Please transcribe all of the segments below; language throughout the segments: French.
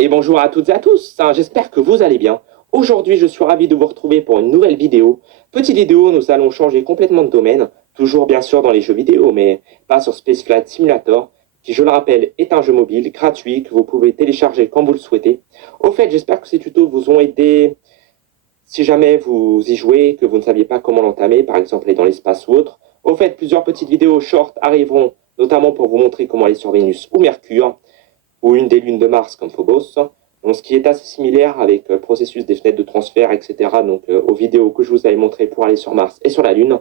Et bonjour à toutes et à tous, j'espère que vous allez bien. Aujourd'hui, je suis ravi de vous retrouver pour une nouvelle vidéo. Petite vidéo, nous allons changer complètement de domaine, toujours bien sûr dans les jeux vidéo, mais pas sur Space Flight Simulator, qui, je le rappelle, est un jeu mobile gratuit que vous pouvez télécharger quand vous le souhaitez. Au fait, j'espère que ces tutos vous ont aidé si jamais vous y jouez, que vous ne saviez pas comment l'entamer, par exemple aller dans l'espace ou autre. Au fait, plusieurs petites vidéos short arriveront, notamment pour vous montrer comment aller sur Vénus ou Mercure, ou une des lunes de Mars comme Phobos, donc ce qui est assez similaire avec le processus des fenêtres de transfert, etc., donc aux vidéos que je vous avais montrées pour aller sur Mars et sur la Lune.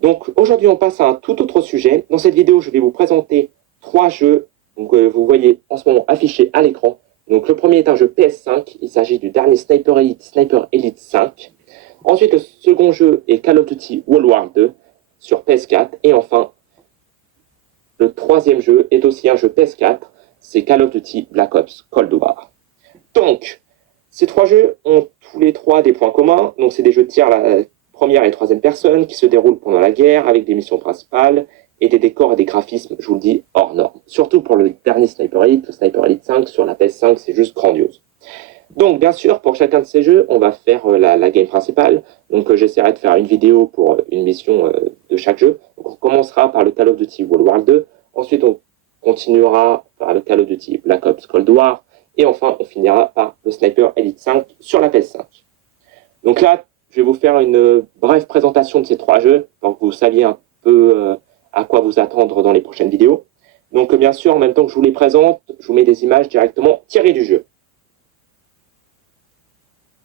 Donc aujourd'hui on passe à un tout autre sujet. Dans cette vidéo je vais vous présenter 3 jeux donc, vous voyez en ce moment affichés à l'écran. Donc le premier est un jeu PS5, il s'agit du dernier Sniper Elite 5. Ensuite le second jeu est Call of Duty World War 2 sur PS4. Et enfin le troisième jeu est aussi un jeu PS4, c'est Call of Duty Black Ops Cold War. Donc, ces 3 jeux ont tous les 3 des points communs. Donc, c'est des jeux de tir à la première et troisième personne qui se déroulent pendant la guerre avec des missions principales et des décors et des graphismes, je vous le dis, hors normes. Surtout pour le dernier Sniper Elite, le Sniper Elite 5 sur la PS5, c'est juste grandiose. Donc, bien sûr, pour chacun de ces jeux, on va faire la game principale. Donc, j'essaierai de faire une vidéo pour une mission de chaque jeu. Donc, on commencera par le Call of Duty World War 2. Ensuite, on continuera par le Call of Duty Black Ops Cold War. Et enfin, on finira par le Sniper Elite 5 sur la PS5. Donc là, je vais vous faire une brève présentation de ces 3 jeux, pour que vous saviez un peu à quoi vous attendre dans les prochaines vidéos. Donc bien sûr, en même temps que je vous les présente, je vous mets des images directement tirées du jeu.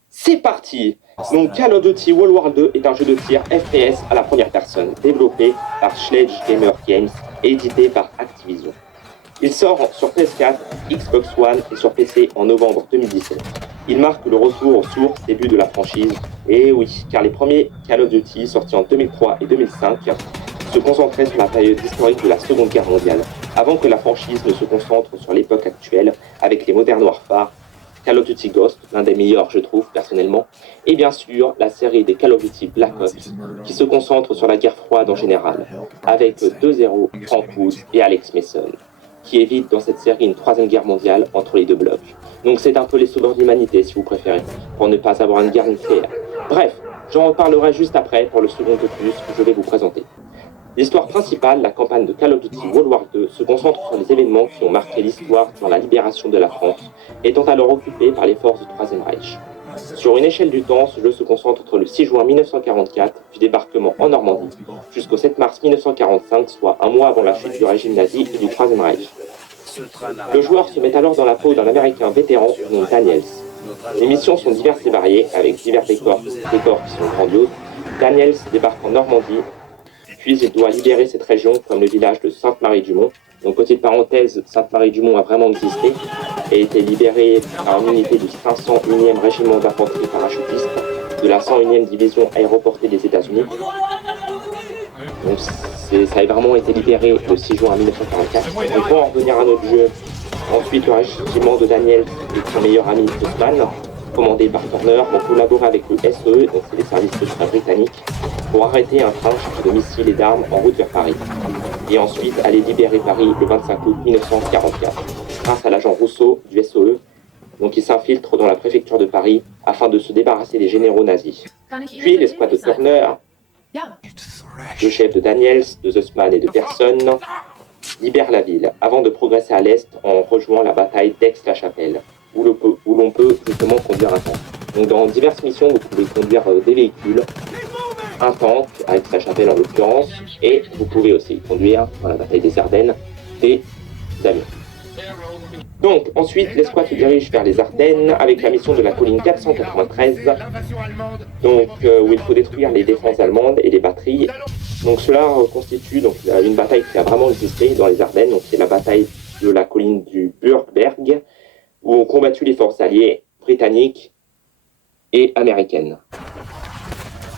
C'est parti! Donc Call of Duty World War 2 est un jeu de tir FPS à la première personne, développé par Sledgehammer Games et édité par Activision. Il sort sur PS4, Xbox One et sur PC en novembre 2017. Il marque le retour aux sources début de la franchise. Et oui, car les premiers Call of Duty sortis en 2003 et 2005 se concentraient sur la période historique de la Seconde Guerre mondiale, avant que la franchise ne se concentre sur l'époque actuelle avec les Modern Warfare, Call of Duty Ghost, l'un des meilleurs je trouve personnellement, et bien sûr la série des Call of Duty Black Ops qui se concentre sur la guerre froide en général, avec 2 héros, Frank Woods et Alex Mason, qui évite dans cette série une 3e guerre mondiale entre les deux blocs. Donc c'est un peu les sauveurs de l'humanité si vous préférez, pour ne pas avoir une guerre nucléaire. Bref, j'en reparlerai juste après pour le second opus que je vais vous présenter. L'histoire principale, la campagne de Call of Duty World War 2, se concentre sur les événements qui ont marqué l'histoire dans la libération de la France, étant alors occupée par les forces du Troisième Reich. Sur une échelle du temps, ce jeu se concentre entre le 6 juin 1944, du débarquement en Normandie, jusqu'au 7 mars 1945, soit un mois avant la chute du régime nazi et du Troisième Reich. Le joueur se met alors dans la peau d'un Américain vétéran nommé Daniels. Les missions sont diverses et variées, avec divers décors qui sont grandioses. Daniels débarque en Normandie, puis il doit libérer cette région comme le village de Sainte-Marie-du-Mont. Donc, petite parenthèse, Sainte-Marie-du-Mont a vraiment existé et été libérée par une unité du 501e régiment d'infanterie parachutiste de la 101e division aéroportée des États-Unis. Donc, ça a vraiment été libéré le 6 juin 1944. Donc, pour en revenir à notre jeu, ensuite le régiment de Daniel et son meilleur ami Osman, commandé par Turner, vont collaborer avec le SEE, donc c'est les services secrets britanniques, pour arrêter un train chargé de missiles et d'armes en route vers Paris. Et ensuite aller libérer Paris le 25 août 1944, grâce à l'agent Rousseau du SEE, donc il s'infiltre dans la préfecture de Paris afin de se débarrasser des généraux nazis. Puis l'escouade de Turner, le chef de Daniels, de Zussman et de Persson, libère la ville, avant de progresser à l'est en rejoignant la bataille d'Aix-la-Chapelle, où l'on peut justement conduire un tank. Donc dans diverses missions, vous pouvez conduire des véhicules, un tank, à Aix-la-Chapelle en l'occurrence, et vous pouvez aussi conduire, dans la bataille des Ardennes, des avions. Donc ensuite, l'escouade se dirige vers les Ardennes avec la mission de la colline 493, donc, où il faut détruire les défenses allemandes et les batteries. Donc cela constitue donc, une bataille qui a vraiment existé dans les Ardennes, donc c'est la bataille de la colline du Burgberg, où ont combattu les forces alliées britanniques et américaines.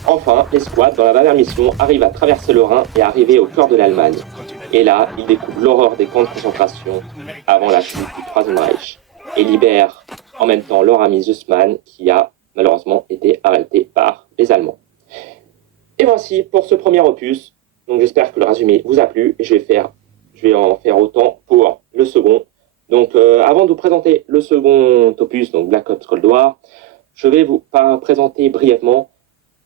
Enfin, l'escouade, dans la dernière mission, arrive à traverser le Rhin et arriver au cœur de l'Allemagne. Et là, ils découvrent l'horreur des camps de concentration avant la chute du Troisième Reich et libèrent en même temps leur ami Zussman qui a malheureusement été arrêté par les Allemands. Et voici pour ce premier opus. Donc j'espère que le résumé vous a plu et je vais en faire autant pour le second. Donc, avant de vous présenter le second opus, donc Black Ops Cold War, je vais vous présenter brièvement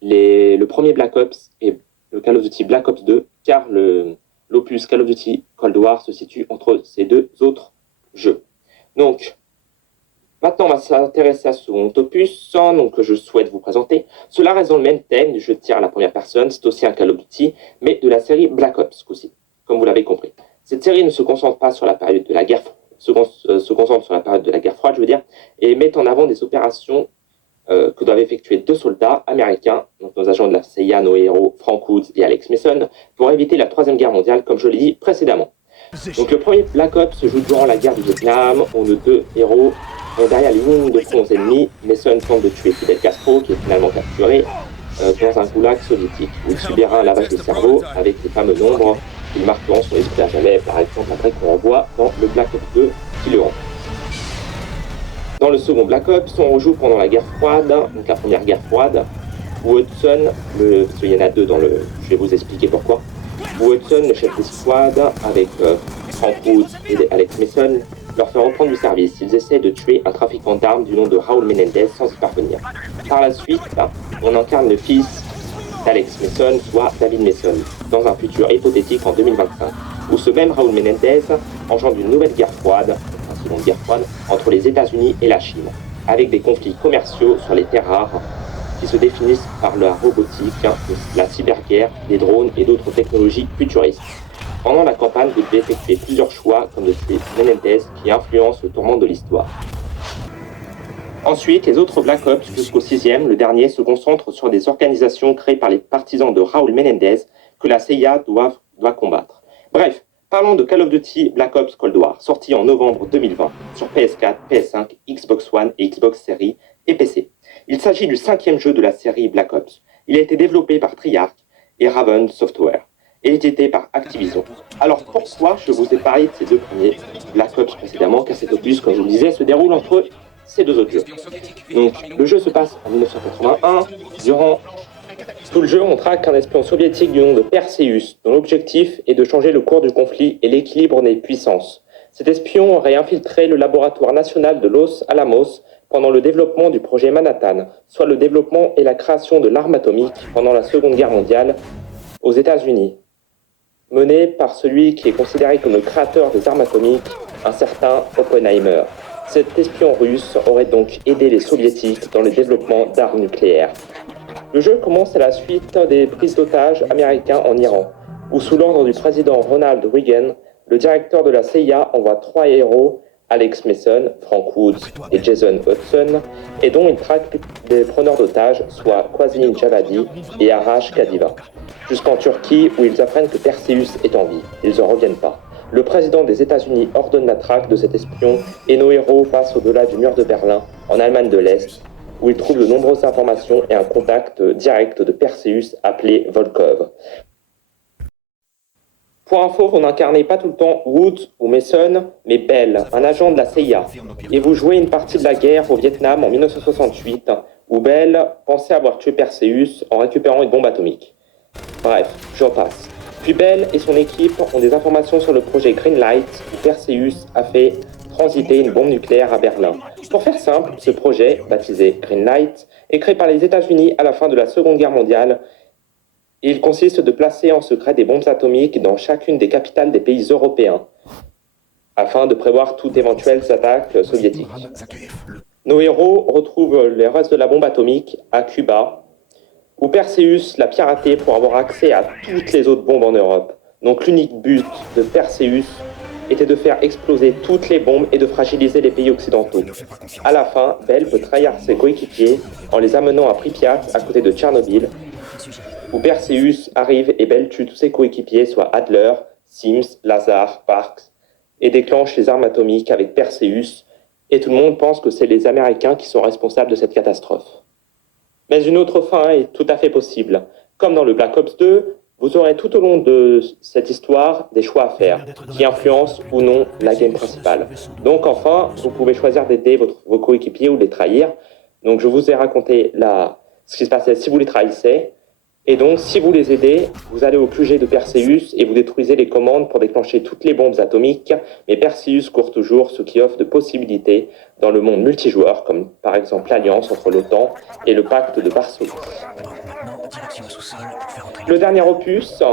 le premier Black Ops et le Call of Duty Black Ops 2, car l'opus Call of Duty Cold War se situe entre ces deux autres jeux. Donc, maintenant, on va s'intéresser à ce second opus, donc, que je souhaite vous présenter. Cela reste dans le même thème du jeu de tir à la première personne, c'est aussi un Call of Duty, mais de la série Black Ops aussi, comme vous l'avez compris. Cette série ne se concentre pas sur la période de la guerre, se concentre sur la période de la guerre froide, je veux dire, et met en avant des opérations que doivent effectuer deux soldats américains, donc nos agents de la CIA, nos héros Frank Woods et Alex Mason, pour éviter la Troisième Guerre mondiale, comme je l'ai dit précédemment. Donc le premier Black Ops se joue durant la guerre du Vietnam, où nos deux héros vont derrière les lignes de front ennemis. Mason tente de tuer Fidel Castro, qui est finalement capturé dans un goulag soviétique, où il subira un lavage de cerveau avec les fameux nombres qu'ils marqueront son esprit à jamais, par exemple après qu'on revoit dans le Black Ops 2 qui le rend. Dans le second Black Ops, on rejoue pendant la guerre froide, donc la première guerre froide, où Hudson, parce qu'il y en a deux je vais vous expliquer pourquoi, où Hudson, le chef d'escouade, avec Frank Woods et Alex Mason, leur fait reprendre du service. Ils essaient de tuer un trafiquant d'armes du nom de Raúl Menendez sans y parvenir. Par la suite, on incarne le fils d'Alex Mason, soit David Mason, dans un futur hypothétique en 2025, où ce même Raúl Menendez engendre une nouvelle guerre froide, une guerre froide, entre les États-Unis et la Chine, avec des conflits commerciaux sur les terres rares qui se définissent par la robotique, la cyberguerre, des drones et d'autres technologies futuristes. Pendant la campagne, vous devez effectuer plusieurs choix, comme de tuer Menendez, qui influence le tourment de l'histoire. Ensuite, les autres Black Ops, jusqu'au 6e, le dernier, se concentrent sur des organisations créées par les partisans de Raúl Menendez que la CIA doit combattre. Bref, parlons de Call of Duty Black Ops Cold War, sorti en novembre 2020 sur PS4, PS5, Xbox One et Xbox Series et PC. Il s'agit du 5e jeu de la série Black Ops. Il a été développé par Treyarch et Raven Software et édité par Activision. Alors pourquoi je vous ai parlé de ces deux premiers Black Ops précédemment, car cet opus, comme je vous le disais, se déroule entre ces deux autres jeux. Donc le jeu se passe en 1981. Durant tout le jeu, on traque un espion soviétique du nom de Perseus, dont l'objectif est de changer le cours du conflit et l'équilibre des puissances. Cet espion aurait infiltré le laboratoire national de Los Alamos pendant le développement du projet Manhattan, soit le développement et la création de l'arme atomique pendant la Seconde Guerre mondiale aux États-Unis, mené par celui qui est considéré comme le créateur des armes atomiques, un certain Oppenheimer. Cet espion russe aurait donc aidé les soviétiques dans le développement d'armes nucléaires. Le jeu commence à la suite des prises d'otages américains en Iran, où sous l'ordre du président Ronald Reagan, le directeur de la CIA envoie 3 héros, Alex Mason, Frank Woods et Jason Hudson, et dont il traque des preneurs d'otages, soit Qasim Javadi et Arash Kadiva, jusqu'en Turquie où ils apprennent que Perseus est en vie. Ils n'en reviennent pas. Le président des États-Unis ordonne la traque de cet espion et nos héros passent au-delà du mur de Berlin, en Allemagne de l'Est, où ils trouvent de nombreuses informations et un contact direct de Perseus appelé Volkov. Pour info, vous n'incarnez pas tout le temps Woods ou Mason, mais Bell, un agent de la CIA. Et vous jouez une partie de la guerre au Vietnam en 1968, où Bell pensait avoir tué Perseus en récupérant une bombe atomique. Bref, j'en passe. Puis Bell et son équipe ont des informations sur le projet Greenlight, où Perseus a fait transiter une bombe nucléaire à Berlin. Pour faire simple, ce projet, baptisé Greenlight, est créé par les États-Unis à la fin de la Seconde Guerre mondiale. Il consiste de placer en secret des bombes atomiques dans chacune des capitales des pays européens, afin de prévoir toute éventuelle attaque soviétique. Nos héros retrouvent les restes de la bombe atomique à Cuba, où Perseus l'a piraté pour avoir accès à toutes les autres bombes en Europe. Donc l'unique but de Perseus était de faire exploser toutes les bombes et de fragiliser les pays occidentaux. À la fin, Bell peut trahir ses coéquipiers en les amenant à Pripyat, à côté de Tchernobyl, où Perseus arrive et Bell tue tous ses coéquipiers, soit Adler, Sims, Lazar, Parks, et déclenche les armes atomiques avec Perseus, et tout le monde pense que c'est les Américains qui sont responsables de cette catastrophe. Mais une autre fin est tout à fait possible. Comme dans le Black Ops 2, vous aurez tout au long de cette histoire des choix à faire, qui influencent ou non la game principale. Donc enfin, vous pouvez choisir d'aider vos coéquipiers ou de les trahir. Donc je vous ai raconté ce qui se passait si vous les trahissez, Et donc, si vous les aidez, vous allez au QG de Perseus et vous détruisez les commandes pour déclencher toutes les bombes atomiques, mais Perseus court toujours, ce qui offre de possibilités dans le monde multijoueur, comme par exemple l'alliance entre l'OTAN et le pacte de Varsovie. Le dernier opus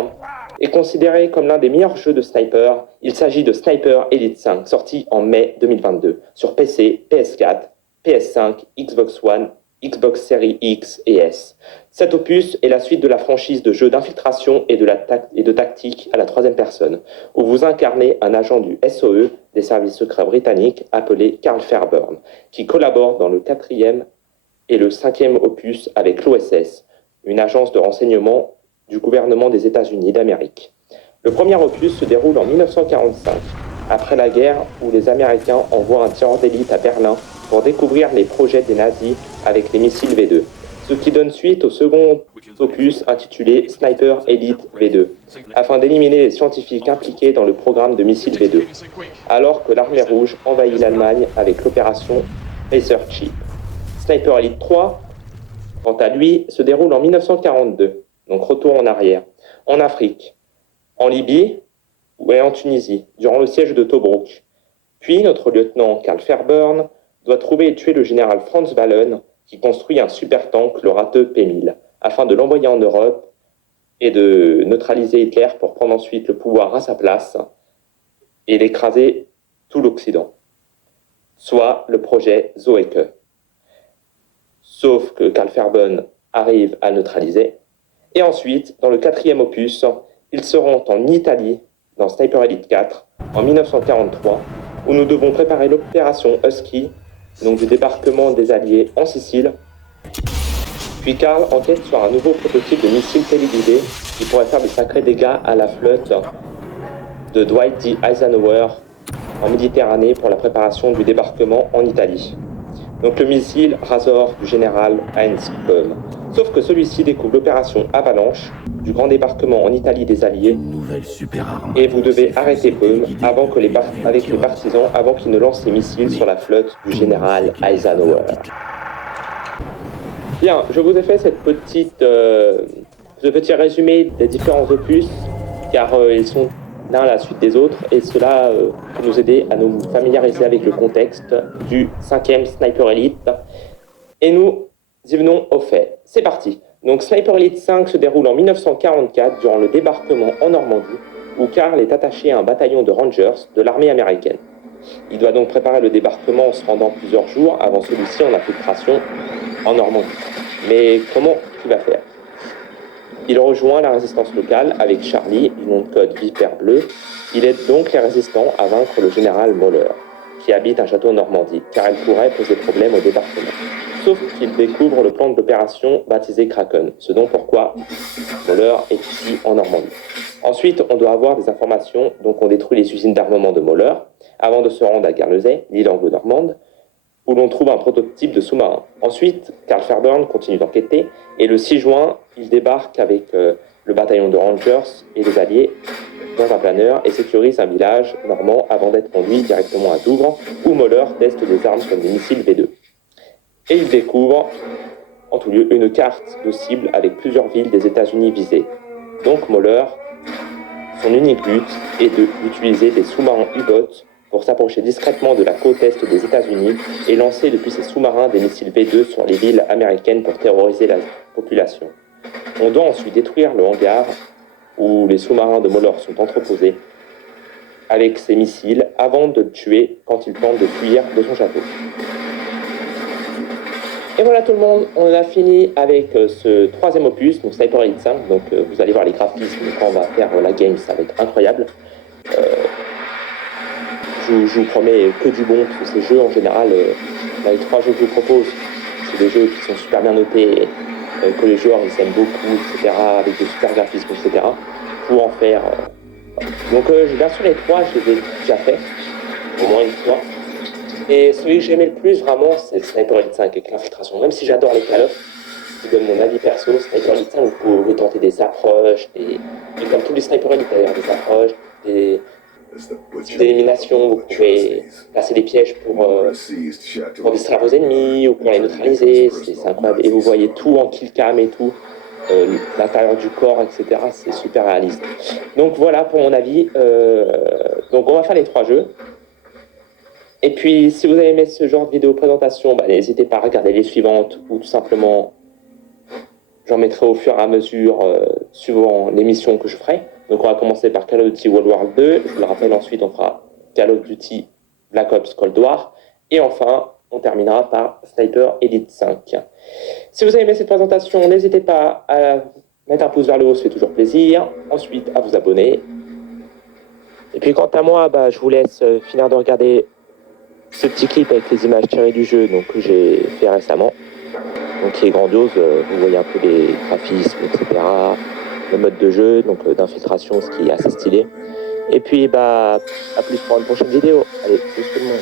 est considéré comme l'un des meilleurs jeux de sniper. Il s'agit de Sniper Elite 5, sorti en mai 2022, sur PC, PS4, PS5, Xbox One, Xbox Series X et S. Cet opus est la suite de la franchise de jeux d'infiltration et de tactique à la troisième personne, où vous incarnez un agent du SOE, des services secrets britanniques, appelé Carl Fairburn, qui collabore dans le 4e et le 5e opus avec l'OSS, une agence de renseignement du gouvernement des États-Unis d'Amérique. Le premier opus se déroule en 1945, après la guerre où les Américains envoient un tireur d'élite à Berlin pour découvrir les projets des nazis avec les missiles V2, ce qui donne suite au second opus intitulé Sniper Elite V2, afin d'éliminer les scientifiques impliqués dans le programme de missiles V2, alors que l'armée rouge envahit l'Allemagne avec l'opération Razor Chip. Sniper Elite 3, quant à lui, se déroule en 1942, donc retour en arrière, en Afrique, en Libye et en Tunisie, durant le siège de Tobrouk. Puis notre lieutenant Carl Fairburn doit trouver et tuer le général Franz Wallen, qui construit un super tank, le Rathe P1000, afin de l'envoyer en Europe et de neutraliser Hitler pour prendre ensuite le pouvoir à sa place et d'écraser tout l'Occident, soit le projet Zoeke. Sauf que Carl Fairburn arrive à neutraliser. Et ensuite, dans le 4e opus, ils seront en Italie, dans Sniper Elite 4, en 1943, où nous devons préparer l'opération Husky, donc du débarquement des Alliés en Sicile. Puis Carl enquête sur un nouveau prototype de missile téléguidé qui pourrait faire de sacrés dégâts à la flotte de Dwight D. Eisenhower en Méditerranée pour la préparation du débarquement en Italie. Donc le missile Razor du général Heinz Böhm. Sauf que celui-ci découvre l'opération Avalanche du grand débarquement en Italie des Alliés, et vous devez arrêter Böhm avec les partisans avant qu'il ne lance ses missiles sur la flotte du général Eisenhower. Bien, je vous ai fait ce petit résumé des différents opus, car ils sont l'un à la suite des autres, et cela peut nous aider à nous familiariser avec le contexte du 5e Sniper Elite. Et nous y venons au fait. C'est parti. Donc Sniper Elite 5 se déroule en 1944 durant le débarquement en Normandie, où Carl est attaché à un bataillon de Rangers de l'armée américaine. Il doit donc préparer le débarquement en se rendant plusieurs jours avant celui-ci en infiltration en Normandie. Mais comment il va faire ? Il rejoint la résistance locale avec Charlie, du nom de code Vipère Bleu. Il aide donc les résistants à vaincre le général Moller, qui habite un château en Normandie, car elle pourrait poser problème au débarquement. Sauf qu'il découvre le plan de l'opération baptisé Kraken, ce dont pourquoi Moller est ici en Normandie. Ensuite, on doit avoir des informations, donc on détruit les usines d'armement de Moller, avant de se rendre à Guernesey, l'île anglo-normande, où l'on trouve un prototype de sous-marin. Ensuite, Carl Fairburn continue d'enquêter, et le 6 juin, il débarque avec le bataillon de Rangers et les Alliés dans un planeur et sécurise un village normand avant d'être conduit directement à Douvres, où Moller teste des armes comme des missiles V2. Et il découvre, en tout lieu, une carte de cible avec plusieurs villes des États-Unis visées. Donc Moller, son unique but est d'utiliser des sous-marins U-boats pour s'approcher discrètement de la côte est des États-Unis et lancer depuis ces sous-marins des missiles V2 sur les villes américaines pour terroriser la population. On doit ensuite détruire le hangar où les sous-marins de Moller sont entreposés avec ses missiles avant de le tuer quand il tente de fuir de son château. Et voilà tout le monde, on a fini avec ce 3e opus, donc Sniper Elite 5, donc vous allez voir les graphismes quand on va faire la game, ça va être incroyable. Je vous promets que du bon, parce que ces jeux en général, les 3 jeux que je vous propose, c'est des jeux qui sont super bien notés, que les joueurs ils aiment beaucoup, etc., avec des super graphismes, etc., pour en faire. Donc bien sûr les 3, je les ai déjà fait, au moins une fois. Et celui que j'aimais le plus vraiment, c'est le Sniper Elite 5 avec l'infiltration. Même si j'adore les Call of, je donne mon avis perso, Sniper Elite 5, vous pouvez tenter des approches, et comme tous les Sniper Elite d'ailleurs, des approches, des éliminations, vous pouvez placer des pièges pour distraire vos ennemis ou pour les neutraliser, c'est incroyable. Et vous voyez tout en kill cam et tout. l'intérieur du corps, etc. C'est super réaliste. Donc voilà pour mon avis. Donc on va faire les 3 jeux. Et puis si vous avez aimé ce genre de vidéo présentation, bah, n'hésitez pas à regarder les suivantes ou tout simplement j'en mettrai au fur et à mesure suivant l'émission que je ferai. Donc on va commencer par Call of Duty World War 2. Je vous le rappelle, ensuite on fera Call of Duty Black Ops Cold War. Et enfin, on terminera par Sniper Elite 5. Si vous avez aimé cette présentation, n'hésitez pas à mettre un pouce vers le haut, ça fait toujours plaisir. Ensuite, à vous abonner. Et puis quant à moi, bah, je vous laisse finir de regarder ce petit clip avec les images tirées du jeu donc, que j'ai fait récemment. Donc qui est grandiose, vous voyez un peu les graphismes, etc. Le mode de jeu, donc d'infiltration, ce qui est assez stylé. Et puis bah à plus pour une prochaine vidéo. Allez, plus tout le monde.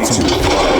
YouTube.